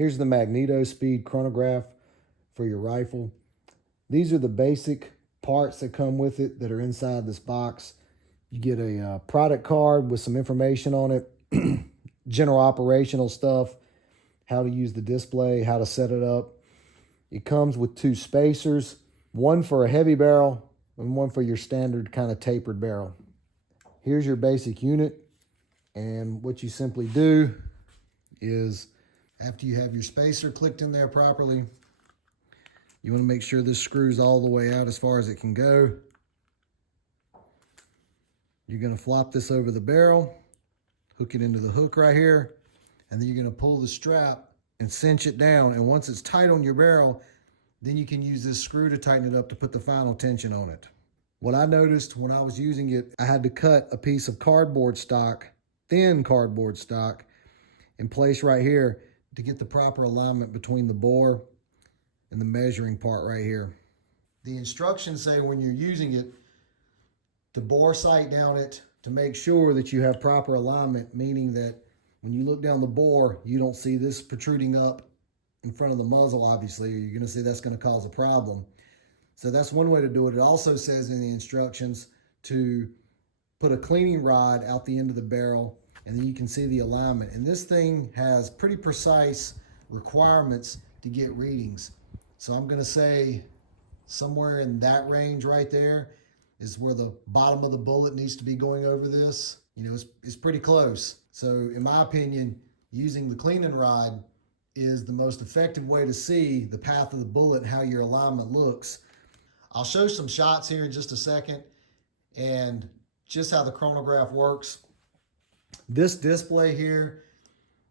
Here's the magneto speed chronograph for your rifle. These are the basic parts that come with it that are inside this box. You get a product card with some information on it, general operational stuff, how to use the display, how to set it up. It comes with 2 spacers, one for a heavy barrel and one for your standard kind of tapered barrel. Here's your basic unit, and what you simply do is, after you have your spacer clicked in there properly, you want to make sure this screws all the way out as far as it can go. You're going to flop this over the barrel, hook it into the hook right here, and then you're going to pull the strap and cinch it down. And once it's tight on your barrel, then you can use this screw to tighten it up to put the final tension on it. What I noticed when I was using it, I had to cut a piece of cardboard stock, thin cardboard stock, and place right here to get the proper alignment between the bore and the measuring part right here. The instructions say when you're using it to bore sight down it to make sure that you have proper alignment, meaning that when you look down the bore, you don't see this protruding up in front of the muzzle, obviously, or you're going to see that's going to cause a problem. So that's one way to do it. It also says in the instructions to put a cleaning rod out the end of the barrel, and then you can see the alignment. And this thing has pretty precise requirements to get readings. So I'm going to say somewhere in that range right there is where the bottom of the bullet needs to be going over this. You know, it's pretty close. So in my opinion, using the cleaning rod is the most effective way to see the path of the bullet and how your alignment looks. I'll show some shots here in just a second and just how the chronograph works. This display here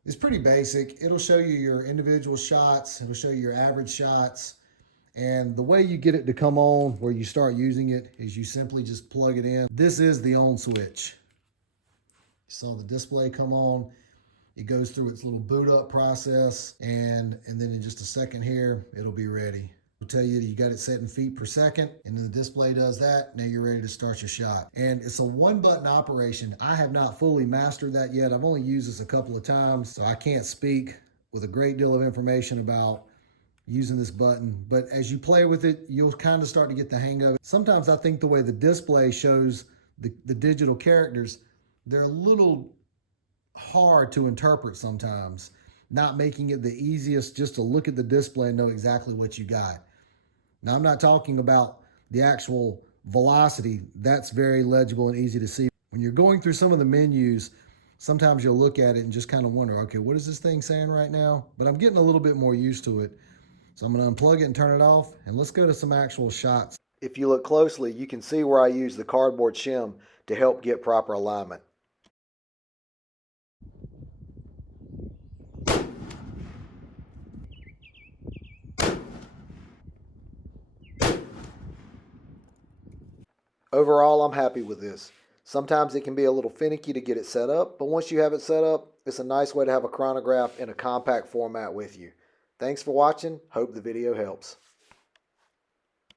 is pretty basic. It'll show you your individual shots. It'll show you your average shots. And the way you get it to come on where you start using it is you simply just plug it in. This is the on switch. You saw the display come on. It goes through its little boot up process, and then in just a second here, it'll be ready. It'll tell you that you got it set in feet per second, and then the display does that. Now you're ready to start your shot. And it's a 1-button operation. I have not fully mastered that yet. I've only used this a couple of times, so I can't speak with a great deal of information about using this button. But as you play with it, you'll kind of start to get the hang of it. Sometimes I think the way the display shows the digital characters, they're a little hard to interpret sometimes, not making it the easiest just to look at the display and know exactly what you got. Now, I'm not talking about the actual velocity. That's very legible and easy to see. When you're going through some of the menus, sometimes you'll look at it and just kind of wonder, okay, what is this thing saying right now? But I'm getting a little bit more used to it. So I'm going to unplug it and turn it off, and let's go to some actual shots. If you look closely, you can see where I use the cardboard shim to help get proper alignment. Overall, I'm happy with this. Sometimes it can be a little finicky to get it set up, but once you have it set up, it's a nice way to have a chronograph in a compact format with you. Thanks for watching. Hope the video helps.